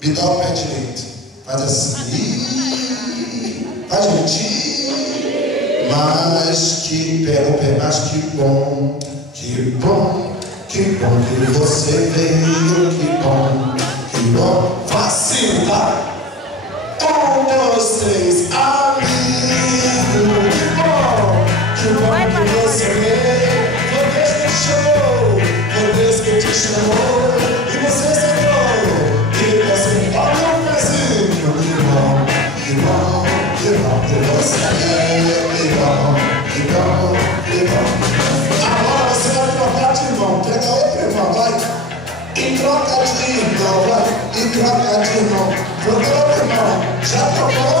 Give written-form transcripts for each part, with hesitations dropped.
Me dá o pé direito. Faz assim. Faz direitinho. Mas que pé, o pé, mas que bom. Que bom. Que bom que você veio. Que bom. Que bom. Facinho, tá? 1, 2, 3. Amigo. Que bom. Que bom que você veio. Foi Deus que te chamou. Foi Deus que te chamou. E você aceitou. E você olha um pezinho. Que bom. Que bom. Que bom que você veio. Que bom. Que bom. Que bom. Agora você vai trocar de irmão. Pega outro irmão, vai. E troca de irmão, vai. E troca de irmão. Troca outro irmão. Já trocou?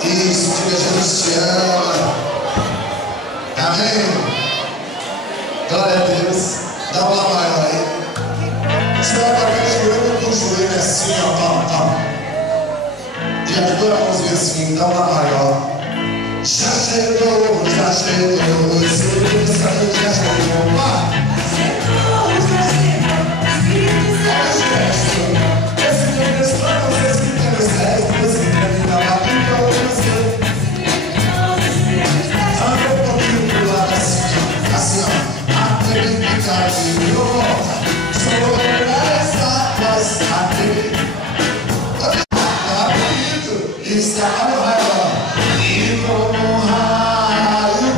Isso, diga Jesus te ama. Amém? Glória a Deus. Dá uma maior aí. Você vai pagar joelho com o joelho assim, ó. E as duas mãozinhas assim, dá uma maior. Já chegou, já chegou. Espírito Santo já chegou. Esse Deus para vocês que tem os pés, você que tem na barriga ou você. Anda um pouquinho pro lado assim, ó. Até bem picadinho, volta. Sou essa, mas até. Está no raio. E como um raio.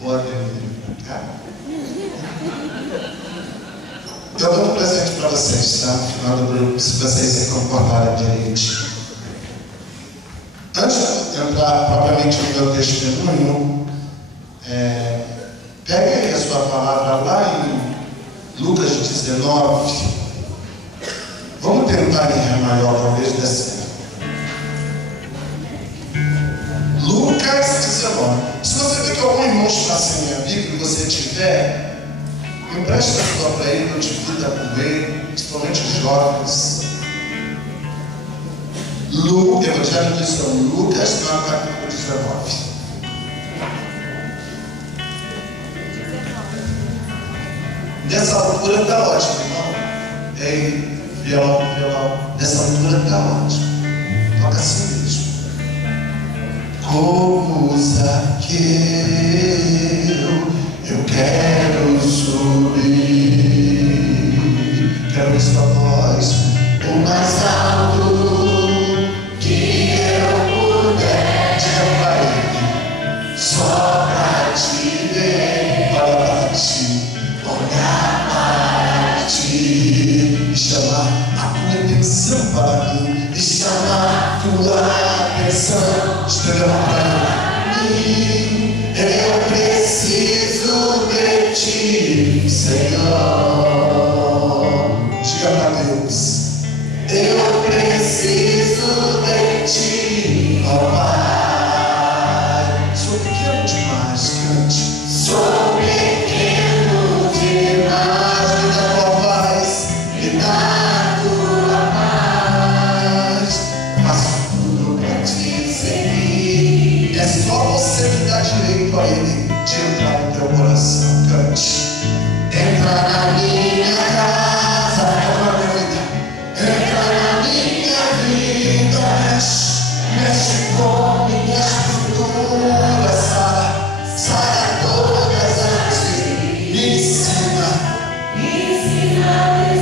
Pode vir pra cá. Eu dou um presente para vocês, tá? No final do grupo, se vocês se comportarem direito. Antes de entrar propriamente no meu testemunho, pegue aí a sua palavra lá em Lucas 19. Vamos tentar em Ré maior, talvez dê certo. Lucas 19. Se você vê que algum irmão está sem a Bíblia e você tiver, empresta a sua para ele, eu divida com ele, principalmente os jovens. Evangelho de São Lucas, no capítulo 19. Nessa altura está ótimo, irmão. Ei, violão. Nessa altura está ótimo. Toca assim mesmo. Como Zaqueu, eu quero subir. Quero ver sua voz. O mais alto que eu puder. Diga para ele. Só para te ver. Olha para ti. Olhar para ti. E chamar a tua atenção para mim. E chamar a tua atenção. Escreva para mim. Eu preciso de ti, Senhor. Diga para Deus. Eu preciso de ti, ó Pai. Sou pequeno demais, cante. Sou pequeno demais. Me dá tua voz, me dá tua paz. Faço tudo pra te seguir. É só você que dá direito a Ele de entrar no teu coração, cante. Entra na minha casa, entra na minha vida. Entra na minha vida, mexe com minha estrutura, sara todas as me ensina a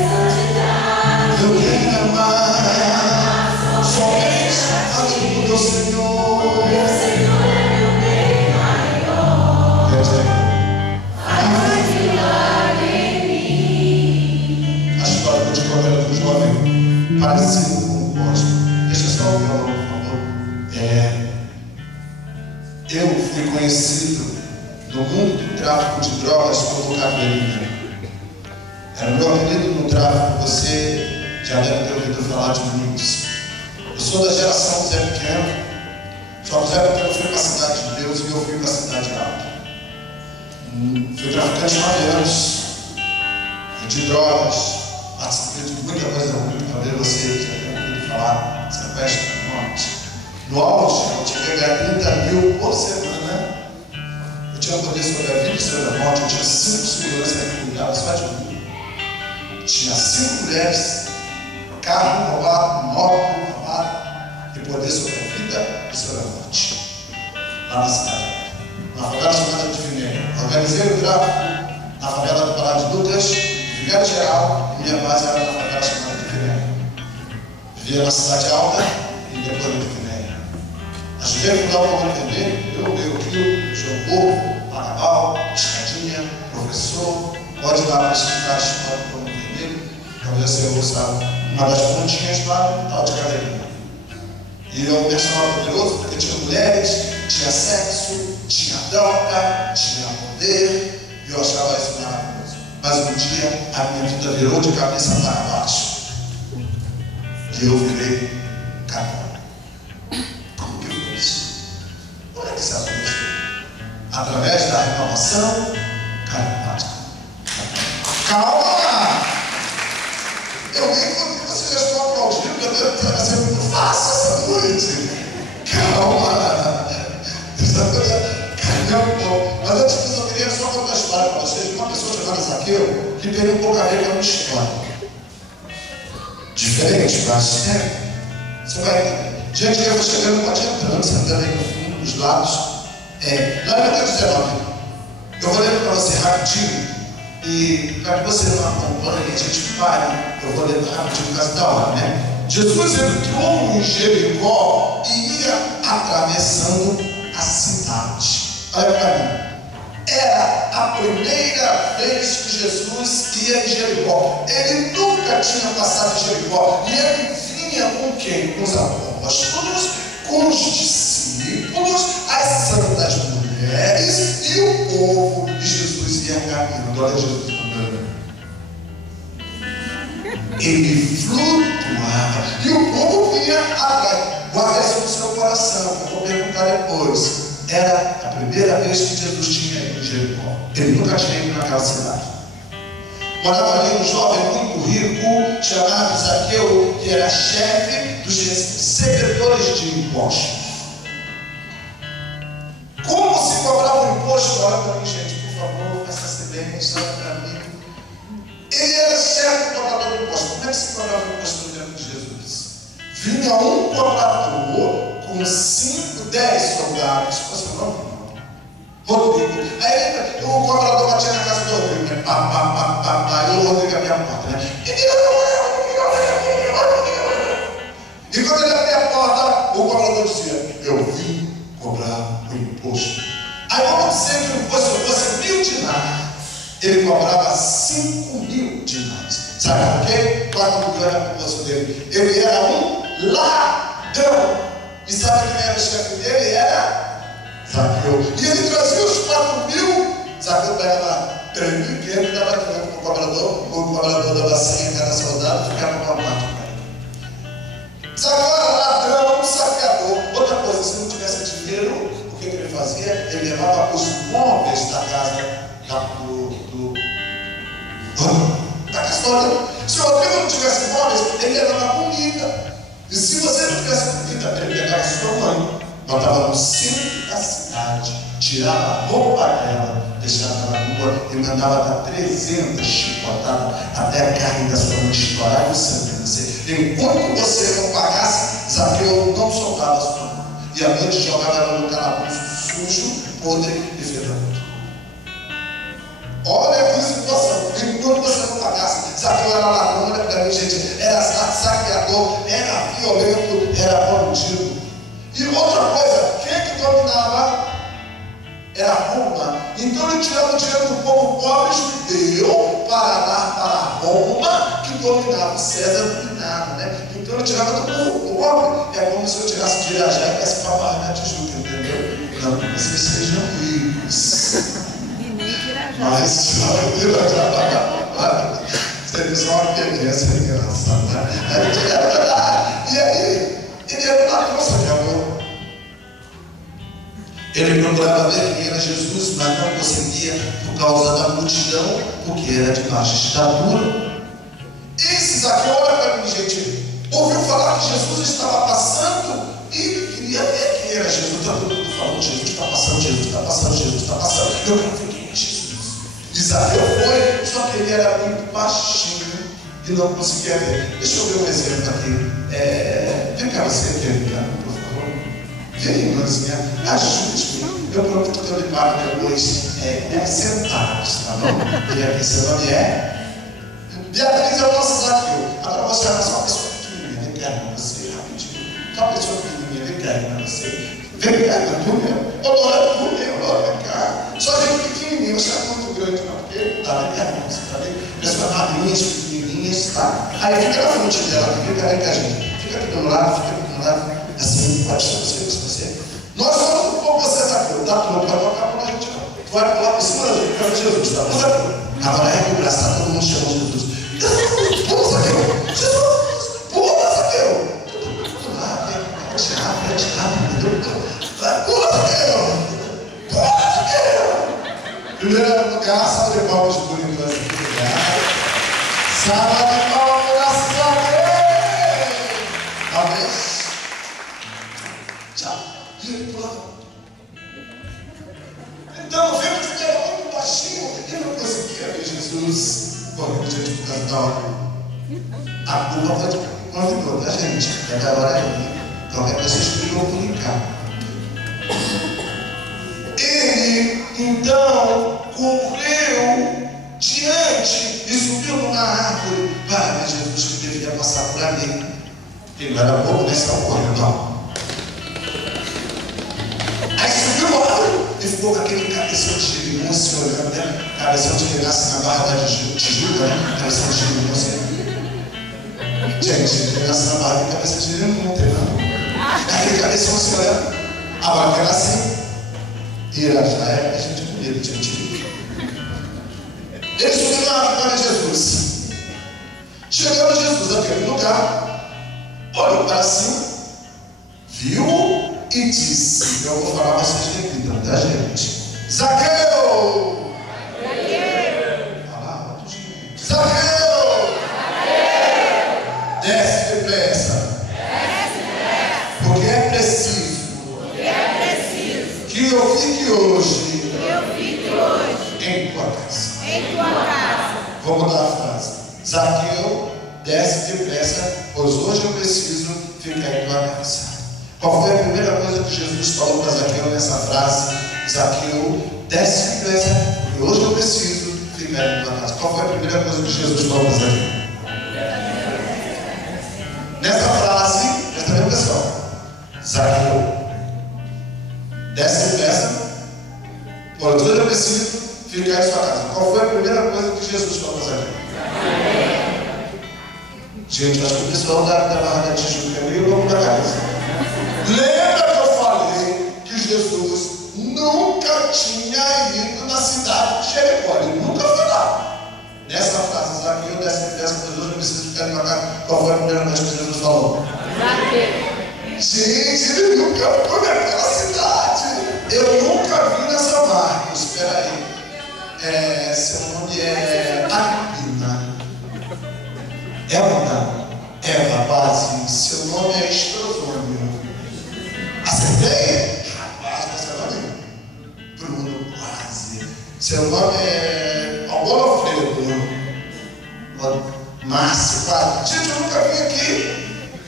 santidade. Eu quero amar somente a do Senhor. Meu Senhor é meu bem maior. Faz milagre em mim. A história que eu te contei do jovem parecido com o gospel. Deixa só o violão, por favor. Eu fui conhecido no mundo do tráfico de drogas como Caverina. Era o meu apelido no tráfico, você já deve ter ouvido falar de muitos. Eu sou da geração do Zé Pequeno, só que o Zé Pequeno foi para a cidade de Deus e eu fui para a cidade alta. Fui traficante 9 anos de drogas, participei de muita coisa ruim, talvez você já tenha ouvido falar, essa festa do norte. No auge, eu cheguei a ganhar 30 mil por semana. Eu tinha poder sobre a vida e sobre a morte. Eu tinha 5 seguranças que cuidavam só de mim. Tinha 5 mulheres, carro roubado, moto roubado, e poder sobre a vida e sobre a morte. Lá na cidade, na favela chamada de Vinéia. Organizei o tráfico na favela do Pará de Lucas, Vigário Geral, e minha base era na favela chamada de Vinéia. Vivia na cidade alta e depois de Vinéia. Ajudei a fundar o Comando Vermelho, eu, Rio, João Borgo, Panabal, Escadinha, professor. Pode ir lá pesquisar a história do Comando Vermelho, talvez você ouça uma das pontinhas lá no tal de Cadeirinha. E é um personagem poderoso porque tinha mulheres, tinha sexo, tinha droga, tinha poder, e eu achava isso maravilhoso. Mas um dia a minha vida virou de cabeça para baixo e eu virei católico. Como que foi isso? Como é que isso aconteceu? Através da renovação carismática. Calma! Eu nem contei, você já estou aplaudindo, porque vai ser muito fácil essa noite. Calma! Mas antes eu queria só contar uma história para vocês de uma pessoa chamada Zaqueu que teve um pouco a ver com a minha história. Diferente, mas você vai entender. Gente, eu vou chegando, pode ir entrando, sentando aí no fundo, dos lados. Lá em Mateus 19, eu vou ler para você rapidinho, e para que você não acompanhe, a gente pare, eu vou ler rapidinho por causa da hora, né? Jesus entrou em Jericó e ia atravessando a cidade. Olha para mim. a primeira vez que Jesus ia em Jericó. Ele nunca tinha passado em Jericó. E ele vinha com quem? Com os apóstolos, com os discípulos, as santas mulheres e o povo. E Jesus ia caminhando. Olha Jesus andando. Ele flutuava e o povo vinha atrás. Guarda isso no seu coração, eu vou perguntar depois. Era a primeira vez que Jesus tinha ido em Jericó. Ele nunca tinha ido naquela cidade. Morava ali um jovem muito rico chamado Zaqueu, que era chefe dos recebedores de impostos. Como se cobrava o imposto? Olha para mim, gente, por favor, faça silêncio, olha para mim. Ele era chefe do cobrador de impostos. Como é que se cobrava o imposto no tempo de Jesus? Vinha um cobrador com 5, 10 soldados. Qual é o seu nome? Rodrigo. Aí o cobrador batia na casa do Rodrigo, né? E o Rodrigo abria a porta, né? E quando ele abria a porta, o cobrador dizia: eu vim cobrar o imposto. Aí vamos dizer que o imposto fosse 1000 dinários. Ele cobrava 5.000 dinários. Sabe por quê? Qual era o imposto dele? Ele era um ladrão. E sabe quem era o chefe dele? Era Zaqueu. E ele trazia os 4.000. Zaqueu pegava 3.500 e dava 500 para o cobrador. O cobrador dava 100 a cada soldado e ficava com a parte para ele. Zaqueu era ladrão, saqueador. Outra coisa, se não tivesse dinheiro, o que ele fazia? Ele levava os móveis da casa da história. Se o Rodrigo não tivesse móveis, ele levava comida. E se você não tivesse comida, ele pegava sua mãe, botava no centro da cidade, tirava a roupa dela, deixava ela na rua e mandava dar 300 chicotadas até a carne da sua mãe estourar e o sangue descer. Enquanto você não pagasse, Zaqueu não soltava a sua mão. E à noite jogava ela no calabouço sujo, podre e fedorento. Olha que situação. Enquanto você não pagasse, Zaqueu era ladrão, olha para mim, gente, era saqueador, era violento, era bandido. E outra coisa, quem é que dominava? Era Roma. Então ele tirava o dinheiro do povo pobre judeu para dar para Roma, que dominava. César dominava, né? Então ele tirava do povo pobre. É como se eu tirasse de Irajá e desse para a Barra da Tijuca, entendeu? Não que vocês sejam ricos. Mas eu já pagar. Você só uma beleza engraçada. E aí, ele era uma coisa de amor. Ele procurava ver quem era Jesus, mas não conseguia por causa da multidão, porque era de baixa estatura. Esse Zaqueu, olha para mim, gente, ouviu falar que Jesus estava passando e queria ver quem era Jesus. Todo mundo falando: Jesus está passando, Jesus está passando, Jesus está passando. Eu quero ver quem é Jesus. Zaqueu foi, só que ele era muito baixinho e não conseguia ver. Deixa eu ver um exemplo aqui. Vem cá, você aqui, por favor. Vem, irmãzinha, ajude-me. Eu prometo que eu lhe pago depois 10 centavos, tá bom? E aqui seu nome é Beatriz, é o nosso Zaqueu. Agora você é só uma pessoa pequenininha. Vem cá, irmã, você, rapidinho. Só uma pessoa pequenininha, vem cá, irmã, você. Vem cá, irmã, tu mesmo. Vem cá. Só gente pequenininha, você é muito grande, não, porque tá na minha mão, você tá vendo? Pessoas magrinhas, pequenininhas, tá? Aí fica na frente dela, fica aí com a gente. Fica aqui do meu lado, assim, pode ser você. Nós vamos com você, Zaqueu, tá? Tu não pode tocar com a gente, não. Tu vai pular por cima da gente, para Jesus, tá? Vamos, Zaqueu. Agora é que o braço, tá todo mundo chamando Jesus. Vamos, Zaqueu. Jesus, pula, Zaqueu. Pula, Zaqueu. Primeiro lugar, salve de palmas bonitas aqui. Salve de palmas para Zaqueu. Talvez. Tchau. E ele pulava. Então, vemos que era muito baixinho e não conseguia ver Jesus correndo diante do cantor. A culpa convidou, tá, gente? Até agora é minha. Qualquer coisa vocês brigam por cá. Ele, então, correu diante e subiu numa árvore para ver Jesus, que deveria passar por ali. Ele não era bobo, né? Estava correndo, não. Aí subiu a árvore e ficou com aquele cabeção de limão se olhando, né? Cabeção de regaça na barra da Tijuca, né? Cabeção de Tijuca, não sei. Gente, regaça na barra de cabeça de Tijuca não tem, não. Aquele cabeção assim, olha. Agora que era assim. Irajá é gente bonita, gente. Eles subiram na vitória de Jesus. Chegando Jesus naquele lugar, olhou para cima, viu e disse: eu vou falar, vocês repitam, tá, gente? Zaqueu! Fala, Zaqueu! Desce depressa. Porque é preciso que eu fique hoje em tua casa. Vou mudar a frase. Zaqueu, desce depressa, pois hoje eu preciso ficar em tua casa. Qual foi a primeira coisa que Jesus falou para Zaqueu nessa frase? Zaqueu, desce depressa, porque hoje eu preciso ficar em tua casa. Qual foi a primeira coisa que Jesus falou para Zaqueu? Nessa frase, presta bem atenção. Zaqueu, desce depressa, pois hoje eu preciso ficar em sua casa. Qual foi a primeira coisa que Jesus falou para Zaqueu? Gente, acho que o pessoal da Barra da Tijuca é meio louco da cabeça. Lembra que eu falei que Jesus nunca tinha ido na cidade de Jericó? Ele nunca foi lá. Nessa frase, Zaqueu, desce depressa, pois hoje eu preciso ficar em tua casa. Qual foi a primeira coisa que Jesus falou? Zaqueu. Gente, ele nunca foi naquela cidade. Eu nunca vi nessa Marcos. Espera aí. Seu nome é Agripina. Eva Base. Seu nome é Estrofônio. Acertei? Rapaz, mas seu nome é Bruno Base. Seu nome é Alfredo. Márcio, quase. Gente, eu nunca vim aqui.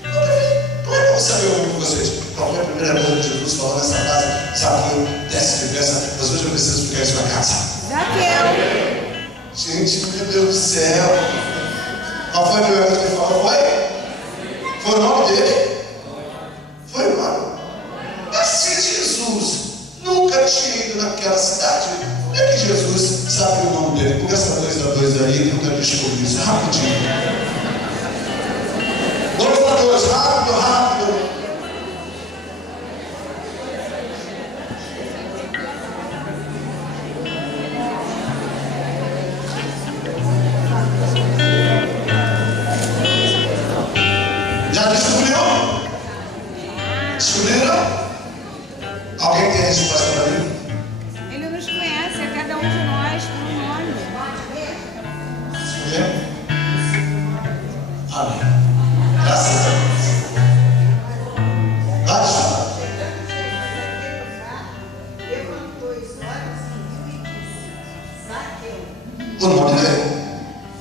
Nunca vi. Como é que eu vou saber o nome de vocês? Qual foi a primeira coisa que Jesus falou nessa frase? Zaqueu, desce depressa, mas hoje eu preciso ficar em sua casa. Zaqueu! Gente, meu Deus do céu! Qual foi a primeira coisa que ele falou? Foi o nome dele? Foi o nome. Mas se Jesus nunca tinha ido naquela cidade, como é que Jesus sabe o nome dele? Começa 2 a 2 aí, eu quero descobrir isso rapidinho. 2 a 2, rápido, rápido. Já descobriu? Descobriram? Alguém tem resposta para mim? Ele nos conhece, a cada um de nós tem um nome. Descobriu? Amém. Graças a Deus. Vai, João. O nome dele?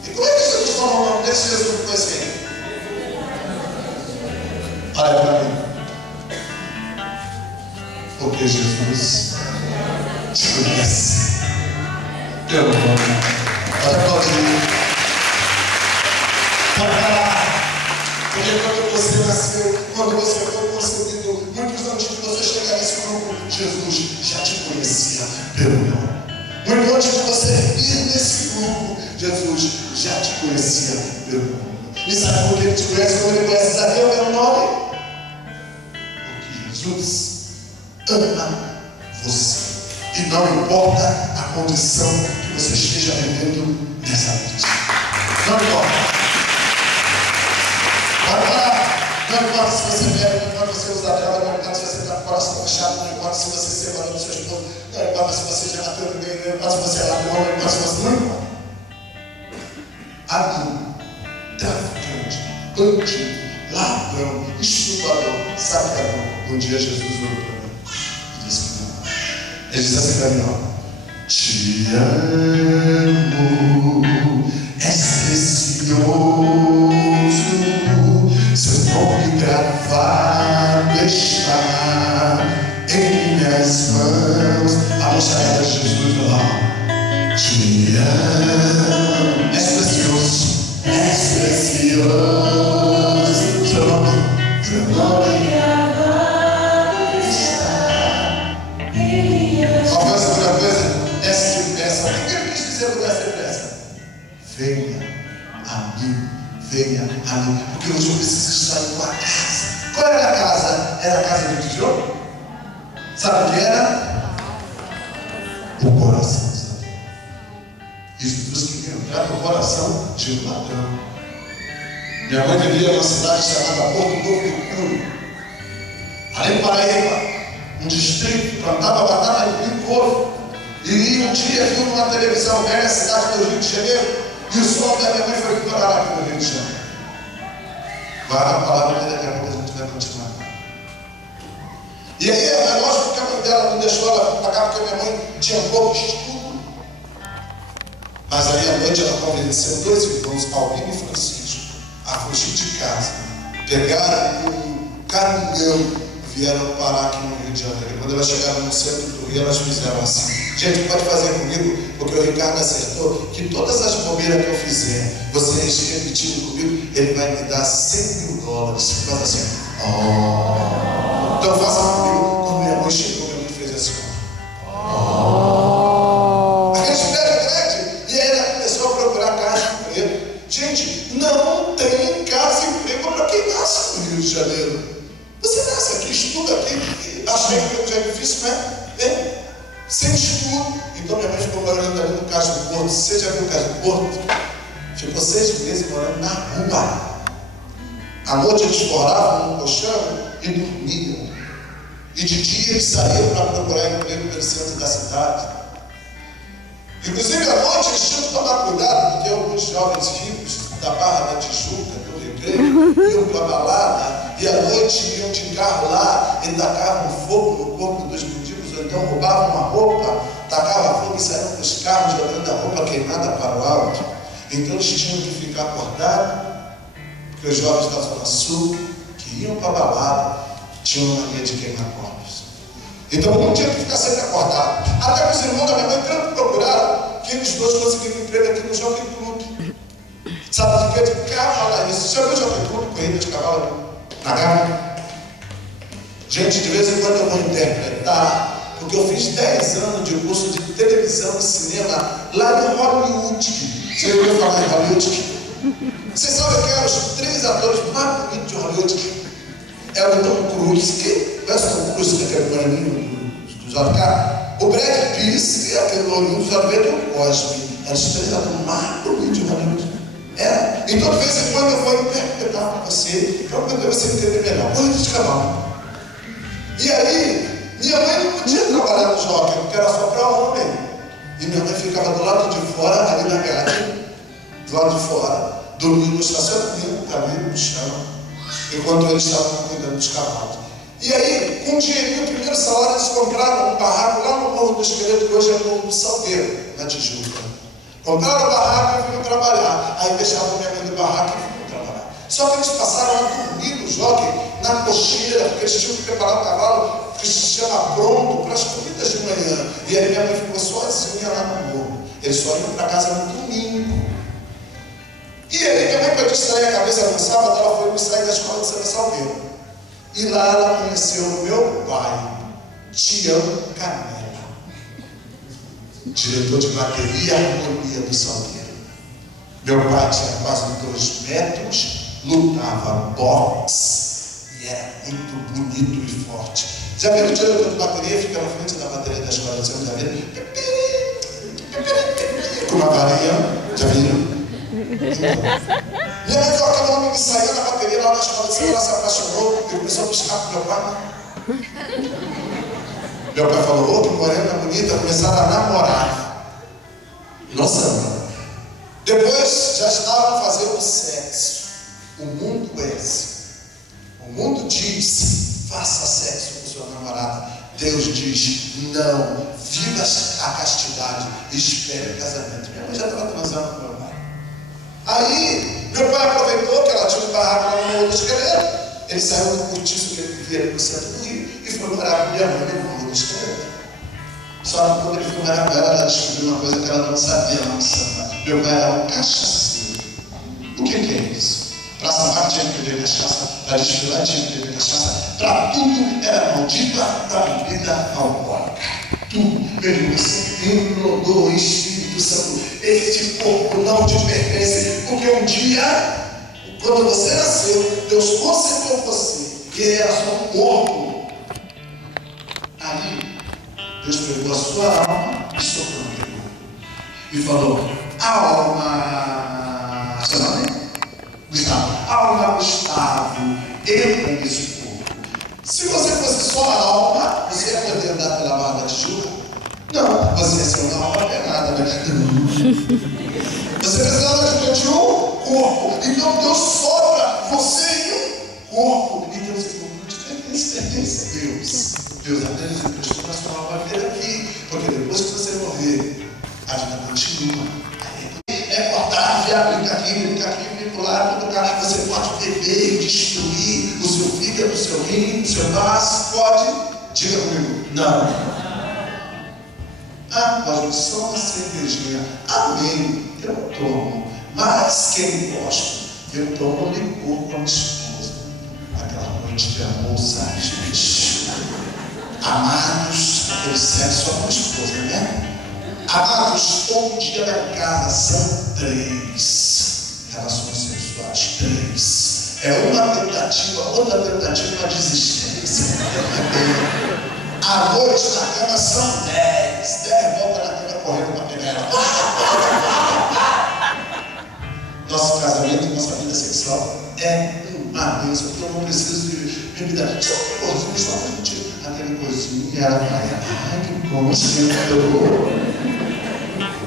E como é que Jesus falou o nome dele se Jesus não conhece quem? Olha para mim. Porque Jesus te conhece pelo nome. Olha para mim. Pode parar. Porque quando você nasceu, quando você foi concebido, muitos antes de você chegar nesse grupo, Jesus já te conhecia pelo nome. Muito antes de você vir nesse grupo, Jesus já te conhecia pelo nome. E sabe por que ele te conhece? Quando ele conhece Zaqueu pelo nome? Porque Jesus ama você. E não importa a condição que você esteja vivendo nessa noite. Não importa. Pode parar. Não importa se você bebe, não importa se você usa droga, não importa se você está com o coração fechado, não importa se você se separou do seu esposo, não importa se você já bateu ninguém, não importa se você é ladrão, não importa se você não importa. Adão, traficante, bandido, ladrão, estuprador, sacrador. Um dia Jesus olhou para mim e disse para mim, ele disse assim para mim, ó, te amo, és precioso, seu nome gravado está em minhas mãos. A moçada de Jesus lá, te amo, és precioso, seu nome gravado está em minhas mãos. Qual foi a segunda coisa? Desce depressa. Por que ele quis dizendo dessa depressa? Venha a mim, venha a mim, porque hoje eu preciso estar em tua casa. Qual era a casa? Era a casa do tijolo? Sabe o que era? O coração de Davi. E Jesus queria entrar no coração de um ladrão. Minha mãe vivia numa cidade chamada Porto Novo do Curo, ali em Paraíba, um distrito, plantava batata e couve. E um dia viu numa televisão velha a cidade do Rio de Janeiro, e o som da minha mãe foi morar aqui no Rio de Janeiro. Guarda a palavra dele, daqui a pouco a gente vai continuar. E aí, é lógico que a mãe dela não deixou ela vir para cá, porque a minha mãe tinha pouco estudo. Mas aí à noite ela convenceu dois irmãos, Albino e Francisco, a fugir de casa. Pegaram um caminhão, vieram parar aqui no Rio de Janeiro. E quando elas chegaram no centro do Rio, elas fizeram assim: gente, pode fazer comigo, porque o Ricardo acertou que todas as bobeiras que eu fizer, vocês repetindo comigo, ele vai me dar $100.000. Faz assim, oh. Então faça comigo. Quando minha mãe chegou, minha mãe fez assim, oh. Aquele espelho grande. E aí ela começou a procurar casa de emprego. Gente, não tem casa de emprego para quem nasce no Rio de Janeiro. Você nasce aqui, estuda aqui, acha que emprego já é difícil, né? Sem estudo. Então minha mãe ficou morando ali no Cais do Porto. Você já viu o Cais do Porto? Ficou 6 meses morando na rua. À noite eles moravam no colchão e dormiam. E de dia eles saíam para procurar emprego pelo centro da cidade. Inclusive à noite eles tinham que tomar cuidado, porque alguns jovens ricos da Barra da Tijuca, do Recreio, iam para a balada, e à noite iam de carro lá e tacavam fogo no corpo dos mendigos, ou então roubavam uma roupa, tacavam fogo e saíam com os carros jogando a roupa queimada para o alto. Então eles tinham que ficar acordados, porque os jovens da Zona Sul, que iam para a balada, tinham mania de queimar corpos. Então não tinha que ficar sempre acordado. Até que os irmãos da minha mãe tanto procuraram que eles dois conseguiram emprego aqui no Jockey Club. Sabe de quê? De cavalo. Você já viu o Jockey Club, corrida de cavalo na Gávea? Gente, de vez em quando eu vou interpretar, porque eu fiz 10 anos de curso de televisão e cinema lá em Hollywood. Você já ouviu falar em Hollywood? Vocês sabem quem eram os 3 atores mais bonitos de Hollywood? Era o Tom Cruise, que parece o Tom Cruise, que é aquele moreninho do JK, o Brad Pitt, e aquele loirinho do JK, e o Cosby. Eram os 3 atores mais bonitos de Hollywood. Então de vez em quando eu vou interpretar para você, para poder você entender melhor. Corrida de cavalo. E aí, minha mãe não podia trabalhar no jockey, porque era só para homem. E minha mãe ficava do lado de fora, ali na grade, do lado de fora, dormindo no estacionamento, ali no chão, enquanto eles estavam cuidando dos cavalos. E aí, com um dinheirinho, o primeiro salário, eles compraram um barraco lá no Morro do Esqueleto, que hoje é no Morro do Salgueiro, na Tijuca. Compraram o barraco e vinham trabalhar. Aí deixavam minha mãe no barraco e vinham trabalhar. Só que eles passaram a dormir no jockey, na cocheira, porque eles tinham que preparar o cavalo, que se chama pronto, para as comidas de manhã. E aí minha mãe ficou sozinha lá no morro. Eles só iam para casa no domingo. E aí minha mãe, para distrair a cabeça no sábado, ela foi me sair da escola de Santa Salgueiro. E lá ela conheceu o meu pai, Tião Canela, diretor de bateria e harmonia do Salgueiro. Meu pai tinha quase 2 metros, lutava boxe e era muito bonito e forte. Já viram o diretor de bateria? Fica na frente da bateria da escola de São Janeiro, com uma varinha. Já viram? Minha mãe viu aquele homem que saiu na bateria lá na escola de São, ela se apaixonou e começou a piscar com meu pai. Meu pai falou: ô, que morena bonita, começaram a namorar. Nossa, depois já estavam fazendo sexo. O mundo é esse. O mundo diz: faça sexo com sua namorada. Deus diz: não, viva a castidade, espere o casamento. Minha mãe já estava transando com meu pai. Aí, meu pai aproveitou que ela tinha um barraco lá no Morro do Esqueleto. Ele saiu do cortiço que ele vivia no centro do Rio e foi morar com minha mãe no Morro do Esqueleto. Só que quando ele foi morar com ela descobriu uma coisa que ela não sabia lá no samba. Meu pai era um cachaceiro. O que é isso? Para sambar tinha que beber cachaça, para desfilar tinha que beber cachaça, para tudo era maldita, para bebida alcoólica. Tudo. Ele se englobou o espírito Espírito Santo, este corpo não te pertence, porque um dia, quando você nasceu, Deus concebeu você, e ele era só um corpo. Aí, Deus pegou a sua alma e soprou no teu corpo. E falou, alma, seu nome? Gustavo. Alma, Gustavo, entra nesse corpo. Se você fosse só a alma, você ia poder andar pela Barra da Tijuca? Não, você ia ser uma alma penada, né? Você precisava de um corpo. Então Deus sopra você em um corpo. Então você falou, não te pertence a Deus. Deus apenas emprestou a sua alma vir aqui. Porque depois que você morrer, a vida continua. É cortar, viar, brincar aqui, brincar lá, tocar. Você pode beber e destruir o seu fígado, o seu rim, o seu baço. Pode? Diga comigo. Não. Ah, pode só uma cervejinha. Amém. Eu tomo. Mas quem gosta, eu tomo licor com a minha esposa. Aquela noite de amor, sabe, gente? Amados, aquele sexo só com a esposa, né? Amados, todo dia na casa são 3 relações sexuais. 3. É uma tentativa, outra tentativa, uma desistência. À noite na cama são 10. 10 volta na cama correndo para pegar ela. Nosso casamento, nossa vida sexual é uma bênção, porque eu não preciso de bebida. Só um corzinho, só para a gente, aquele coisinho, e ela vai, ai que bom, Senhor.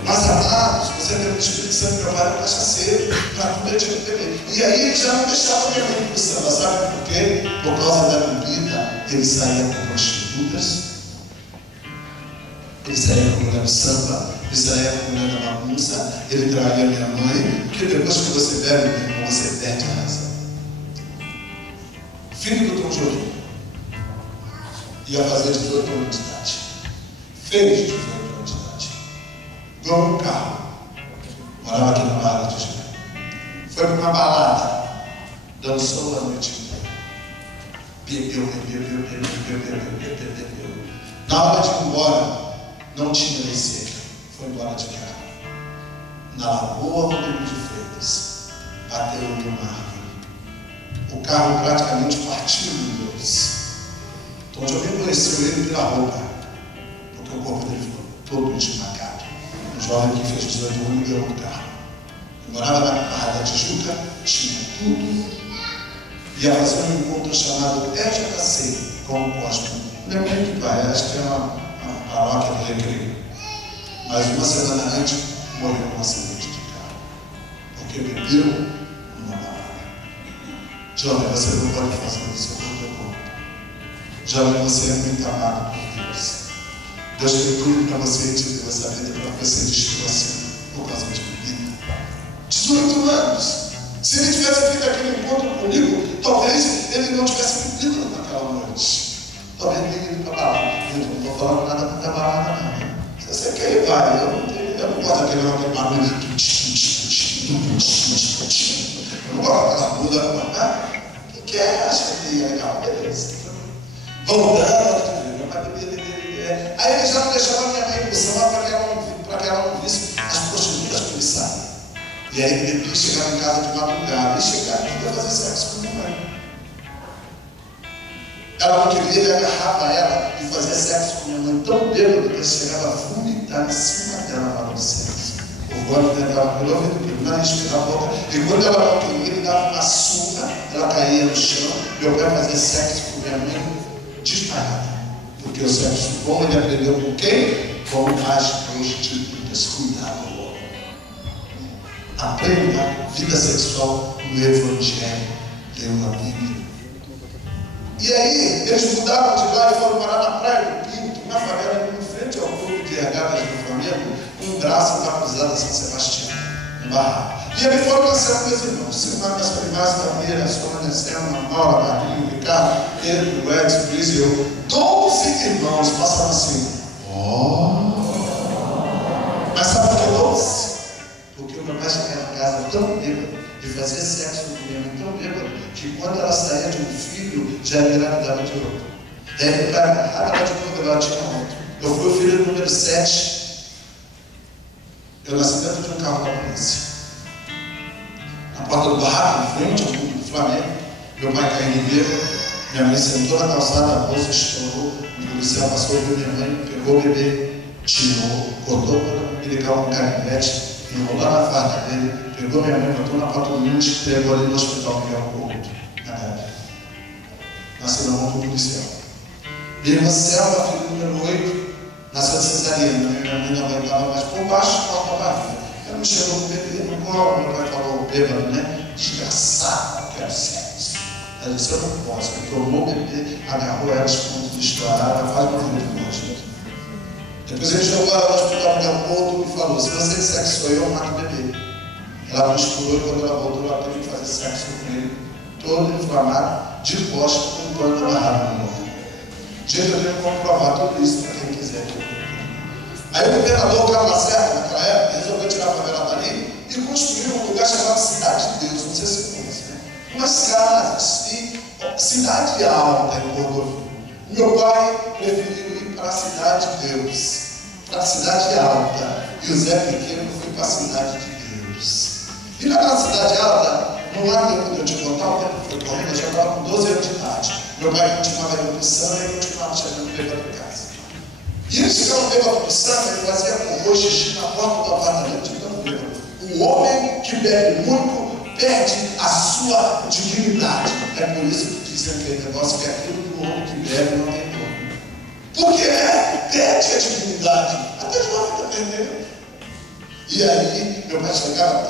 Mas amados, você tem o Espírito Santo que trabalha com cachaceiro para comer de beber. E aí ele já não deixava minha mãe pro samba, sabe por quê? Por causa da bebida, ele saía com prostitutas, ele saía com mulher do samba, ele saía com mulher da bagunça, ele traía minha mãe, porque depois que você bebe, meu irmão, você perde a razão. Filho do Tom Jobim ia fazer 18 anos de idade. Fez 18 anos de idade. Ganhou um carro. Morava aqui na Barra da Tijuca. Foi para uma balada. Dançou a noite inteira. Bebeu. Na hora de ir embora, não tinha lei seca. Foi embora de carro. Na Lagoa Rodrigo de Freitas. Bateu numa árvore. O carro praticamente partiu em 2. Então eu já conheceu ele pela roupa. Porque o corpo dele ficou todo esmagado. Um jovem que fez 18 anos e ganhou um carro. Ele morava na Barra da Tijuca, tinha tudo. Ia fazer um encontro chamado FJC com o Cosmo. Não é muito pai, acho que é uma paróquia do Recreio. Mas uma semana antes morreu num acidente de carro. Porque bebeu numa balada. Jovem, você não pode fazer isso com o teu corpo. Jovem, você é muito amado por Deus. Deus tem tudo para você e te deu essa vida para você destruir assim, por causa de bebida. 18 anos. Se ele tivesse feito aquele encontro comigo, talvez ele não tivesse bebido naquela noite. Talvez ele tenha ido para a balada. Eu não estou falando nada da balada, não. Se você quer ir, vai. Eu não gosto daquele barulho. Eu não gosto daquela muda. O que é? Acho que é legal. Beleza. Voltando, aí ele já não deixava minha mãe pro samba para que ela não visse as prostitutas que ele sabe. E aí ele chegava em casa de madrugada e chegava e queria fazer sexo com minha mãe. Ela não queria, ele agarrava ela e fazia sexo com minha mãe tão bêbado que ele chegava a vomitar em cima dela na hora do sexo. O guarda tentava pelo ouvido, não respirava a boca. E quando ela não queria, ele dava uma surra, ela caía no chão. Meu pai fazia sexo com minha mãe desmaiada. Porque o sexo bom ele aprendeu com quem? Com as prostitutas. Cuidado. Aprenda a vida sexual no Evangelho, leu na Bíblia. E aí, eles mudaram de lá e foram parar na Praia do Pinto, uma favela ali em frente ao clube de regatas do Flamengo, com um braço da cruzada São Sebastião, um barraco. E eles foram nascer com meus irmãos, Silmar, Primaz, Tameira, Sônia, Selma, Maura, Marquinhos, Ricardo, Pedro, Edson, Luiz e eu. 12 irmãos passaram assim. Mas sabe por que 12? Porque o meu pai chegava em casa tão bêbado e fazia sexo com minha mãe tão bêbado que quando ela saía de um filho, já engravidava de outro. E aí meu pai agarrava ela de novo, ela tinha outro. Eu fui o filho número 7. Eu nasci dentro de um carro da polícia. Na porta do barraco, em frente ao clube do Flamengo, meu pai caiu em bêbado, minha mãe sentou na calçada, a bolsa estourou, o policial passou, viu minha mãe, pegou o bebê, tirou, cortou o umbilical com canivete, enrolou na farda dele, pegou minha mãe, botou na porta do ônibus e pegou ali no hospital Miguel Couto, na época. Nasceu na mão do policial. Minha irmã Selma, filha número 8, nasceu de cesariana. Minha mãe não aguentava mais por baixo, porta a barriga. Ela não chegou com o bebê no colo, meu pai falou, bêbado, né? Desgraçado, não quero sexo. Ela disse, eu não posso. Ele tomou o bebê, agarrou ela, os pontos de estourar, ela quase morreu de longe. Depois ele jogou ela no hospital Miguel Couto e falou, se você disser que sou eu mato o bebê. Ela misturou e quando ela voltou, ela teve que fazer sexo com ele, todo inflamado, de costa, com um pano amarrado no morro. Gente, eu tenho que comprovar tudo isso para quem quiser. Aí o governador Carlos Lacerda, naquela época, resolveu tirar a favela dali e construiu um lugar chamado Cidade de Deus, não sei se você conhece, né? Umas casas e cidade alta em Cordovil. Meu pai preferiu ir para a Cidade de Deus, para a Cidade Alta, e o Zé Pequeno foi para a Cidade de Deus. E naquela Cidade Alta, não há tempo de eu te contar, o tempo foi correndo, eu já estava com 12 anos de idade. Meu pai continuava indo para o samba e continuava chegando bêbado em casa. E ele chegava bêbado do samba, ele fazia cocô, xixi na porta do apartamento de tão bêbado. O homem que bebe muito perde a sua dignidade. É por isso que dizem aquele negócio que aquilo que o homem que bebe não tem dono. Porque perde a dignidade. Até jovem está perdendo. E aí, meu pai chegava,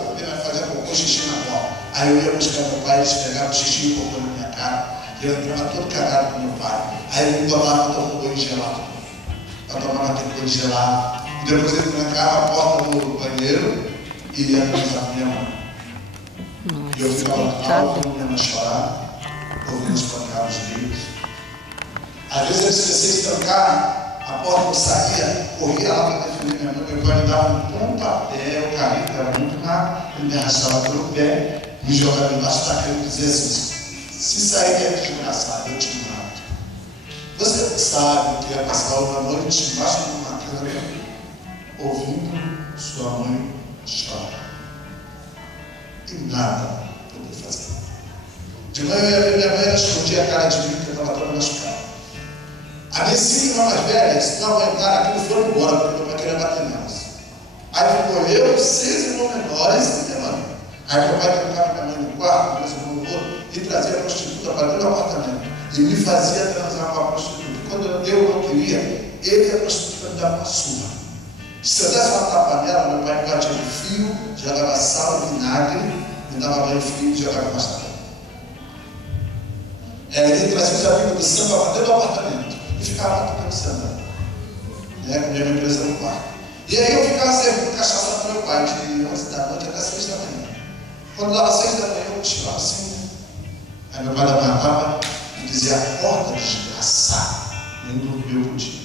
fazia cocô, xixi na porta. Aí eu ia buscar meu pai, eles pegavam xixi e cocô na minha cara. Eu entrava todo cagado com meu pai. Aí ele me tomava para tomar um banho gelado. Para tomar aquele banho gelado. E depois ele trancava a porta do banheiro e ia transar com minha mãe. E eu ficava lá, ouvindo minha mãe chorar, ouvindo espancar os livros. Às vezes ele esquecia de trancar, a porta não saía, corria lá para defender minha mãe. Meu pai me dava um pontapé, eu caí, porque era muito rápido. Ele me arrastava pelo pé, me jogava embaixo da cama e dizia assim: se sair é desgraçado, eu te mato. Você sabe que ia passar uma noite embaixo de uma cama, ouvindo sua mãe chorar. E nada poder fazer. De manhã eu ia ver minha mãe, ela escondia a cara de mim, porque eu estava toda machucada. A minha 5 irmãs mais velhas não aguentaram aquilo, foram embora, porque meu pai queria bater nelas. Aí ficou eu, 6 irmãos menores e minha mãe. Aí meu pai trancava minha mãe no quarto, meus irmãos no outro, e trazia a prostituta para dentro do apartamento. E me fazia transar com a prostituta. Quando eu não queria, ele e a prostituta me davam uma surra. Se eu desse uma tapa nela, meu pai me batia de fio, jogava sal, vinagre, me dava banho frio e jogava mais tarde. Ele trazia os amigos do samba para dentro do apartamento e ficava lá tocando samba, né, com minha mãe presa no quarto. E aí eu ficava servindo cachaça para meu pai de 11 da noite até 6 da manhã. Quando dava 6 da manhã, eu cochilava assim. Aí meu pai levantava e dizia: acorda, desgraçado, nem dormiu por dia.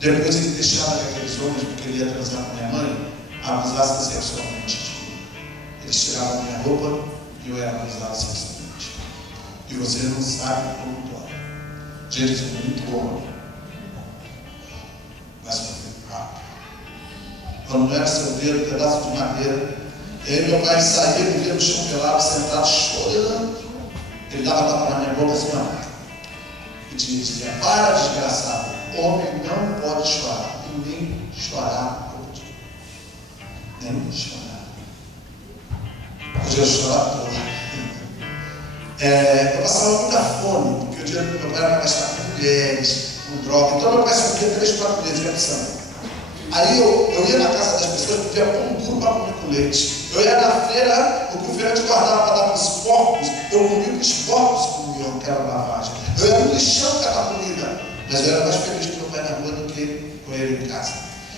Depois ele deixava que aqueles homens, porque ele ia transar com minha mãe, abusassem sexualmente de mim. Eles tiravam minha roupa e eu era abusado sexualmente. E você não sabe como dói. Gente, isso é muito bom. Mas foi rápido. Quando não era seu dedo, pedaço de madeira. E aí meu pai saía, me via no chão pelado, sentado, chorando. Ele dava tapa na minha boca assim, ó. E dizia: para, desgraçado. Homem não pode chorar. E nem chorar pode. Nem chorar. Podia chorar todo. Eu passava muita fome, porque o dinheiro do meu pai era gastar com mulheres, com droga. Então meu pai só vivia 3, 4 meses de samba. Aí eu ia na casa das pessoas, pedia pão duro para comer com leite. Eu ia na feira, o que o feirante guardava para dar para os porcos, eu comia o que os porcos comiam, que era lavagem. Eu ia no lixão catar comida, mas eu era mais feliz com meu pai na rua do que com ele em casa.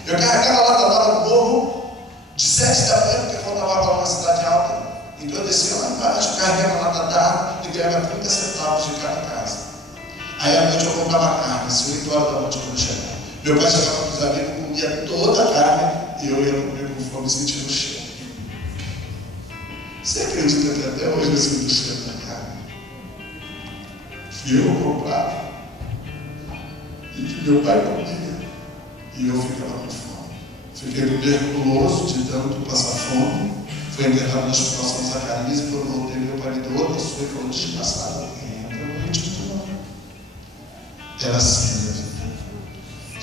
Eu carregava lá da no morro, de 7 da manhã, porque faltava água numa cidade alta. Então eu descia lá embaixo, carregava lá da água e ganhava 30 centavos de cada casa. Aí à noite eu comprava carne, às 8 horas da noite quando eu chegava. Meu pai chegava com os amigos, comia toda a carne e eu ia comer com fome e sentindo o cheiro. Você acredita que até hoje eu sinto o cheiro da carne? Que eu comprava e que meu pai comia e eu ficava com fome. Fiquei tuberculoso de tanto passar fome. Fui enterrado nas próximas Zacarias e quando voltei, meu pai me deu outra surra e falou: desgraçado, entra no ritmo não. Era assim a minha vida.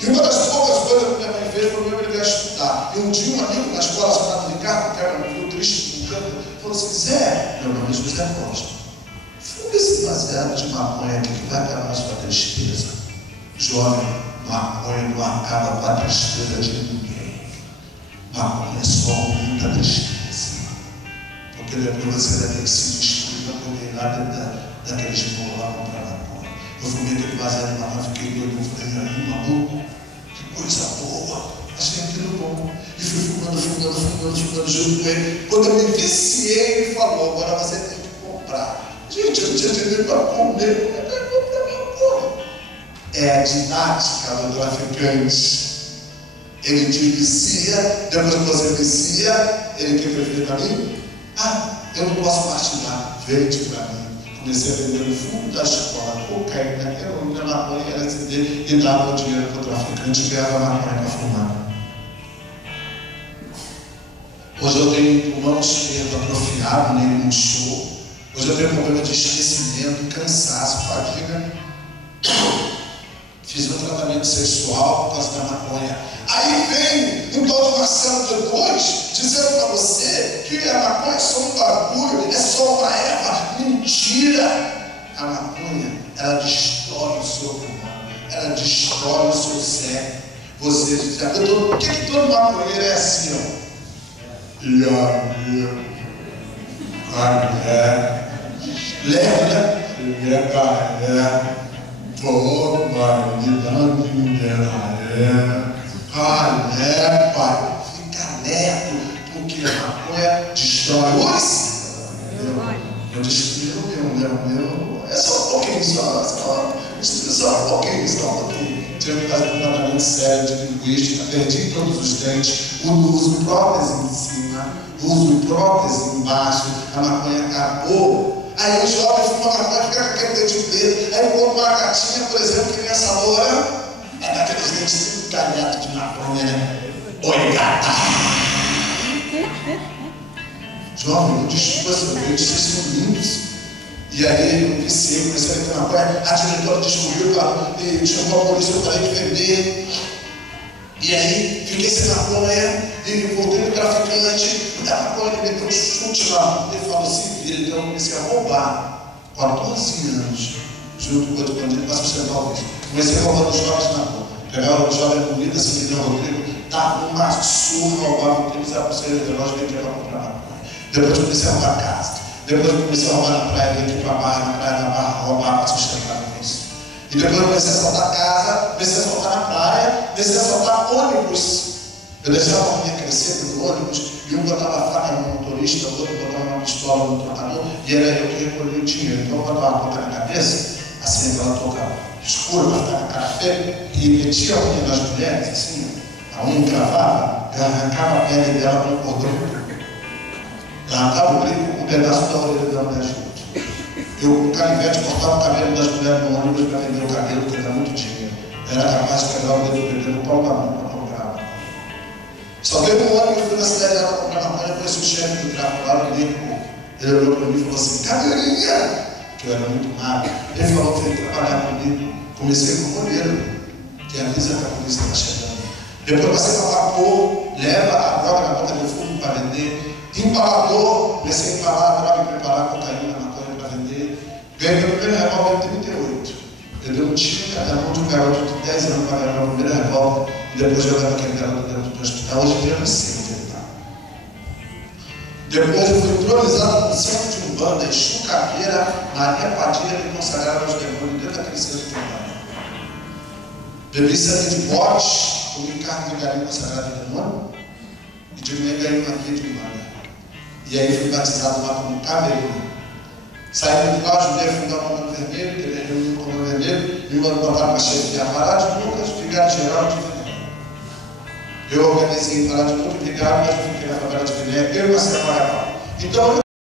E uma das poucas coisas que minha mãe fez foi me obrigar a estudar. E um dia um amigo na escola chamado Ricardo, que era um filho triste no canto, falou assim: Zé, meu nome é José Costa, fume esse baseado de maconha aqui que vai acabar a sua tristeza. Jovem, maconha não acaba com a tristeza de ninguém. Maconha só aumenta a tristeza. Porque depois você vai ter que se destruir para poder ir lá dentro daqueles morros lá comprar maconha. Eu fumei aquele baseado de maconha, fiquei doido, eu falei: aí, maluco, que coisa boa. Achei aquilo bom. E fui fumando junto com ele. Quando eu me viciei, ele falou: agora você tem que comprar. Gente, eu não tinha dinheiro para comer. Eu quero comprar maconha. É a didática do traficante. Ele te vicia, depois que você vicia, ele quer preferir para mim? Eu não posso partilhar. Vende para mim. Comecei a vender no fundo da escola cocaína, heroína, maconha, LSD e dava o dinheiro para o traficante e ganhava maconha para fumar. Hoje eu tenho pulmão esquerdo atrofiado, nem murchou. Hoje eu tenho problema de esquecimento, cansaço, fadiga. Fiz um tratamento sexual por causa da maconha. Aí vem um tal de Marcelo D2 dizendo para você que a maconha é só um bagulho, é só uma erva. Mentira! A maconha, ela destrói o seu pulmão, ela destrói o seu cérebro. Você diz: por que todo maconheiro é assim, ó? E aí, lembra, né? E é caé, toma, me dá dinheiro, pai, fica neto, porque a maconha destrói os. Eu descobri o meu, é só um pouquinho, só um pouquinho. Tive que fazer um tratamento sério de linguística, perdi todos os dentes, uso prótese em cima, uso prótese embaixo, a maconha acabou. Aí o jovem fuma maconha, fica com aquele dente preto, aí encontra uma gatinha, por exemplo, que nem essa loura, é daqueles dentes tudo galhados de maconha, né? Oi, gata! Jovem, eu desculpa seus dentes, vocês são lindos. E aí eu viciei, comecei a vender maconha, a diretora descobriu, e chamou a polícia, eu parei de vender. E aí fiquei sem maconha, e voltei no traficante, e da maconha ele me deu um chute lá, ele falou: se vira. Então eu comecei a roubar, 14 anos, junto com outro bandido, para sustentar o vício. Comecei a roubar os jovens na rua, pegava o jovem bonito, assim, me deu o Rodrigo, dava uma surra, roubava o tempo, usava o seu relógio, vendia para comprar maconha. Depois eu comecei a roubar casa. Depois eu comecei a roubar na praia, vim aqui para a Barra, na praia da Barra, roubar para sustentar o vício. E depois eu comecei a assaltar casa, comecei a assaltar na praia, comecei a assaltar ônibus. Eu deixava a minha crescer no ônibus, e um botava a faca no motorista, o outro botava uma pistola no trocador, e era eu que recolhia o dinheiro. Então eu botava uma touca na cabeça, assim, aquela touca escura, para na cara feia, e metia a unha nas mulheres, assim, a unha cravava, eu arrancava a pele dela com o cordão. Eu arrancava o brinco com um pedaço da orelha da mulher junto. Eu, com o canivete, cortava o cabelo das mulheres no ônibus para vender o cabelo, porque era muito dinheiro. Era capaz de quebrar o dedo perdendo o pau da mão para comprar. Só teve um ano que eu fui na cidade para comprar maconha, conheci o chefe do tráfico lá no Nico. Ele olhou para mim e falou assim: cadeirinha! Que eu era muito magro. Ele falou que veio trabalhar comigo. Comecei como olheiro, que avisa que a polícia está chegando. Depois passei para vapor, leva a droga na boca de fumo para vender. Empalador, comecei a empalar a droga e preparar cocaína, maconha para vender. Ganhei meu primeiro revólver em 38. Eu dei um tiro na mão de um garoto de 10 anos para ganhar meu primeiro revólver. E depois eu levava aquele garoto dentro do hospital. Hoje em dia eu não sei onde ele está. Depois eu fui entronizado no centro de Umbanda, em Chucaveira, na Padilha, que consagraram os demônios dentro daquele centro de Umbanda. Bebi sangue de bote, comi carne de galinha consagrada de demônio, e de manhã ganhei uma guia de Umbanda. E aí fui batizado lá como Caberino. Saí de lá, ajudei a fundar o Comando Vermelho, que ele reuniu o Comando Vermelho, me mandaram para chefiar a Pará de Lucas, vigário geral de Viné. Eu organizei em Pará de Lucas, vigário, mas eu fiquei na favela de Viné, eu e Marcelo Maracal. Então a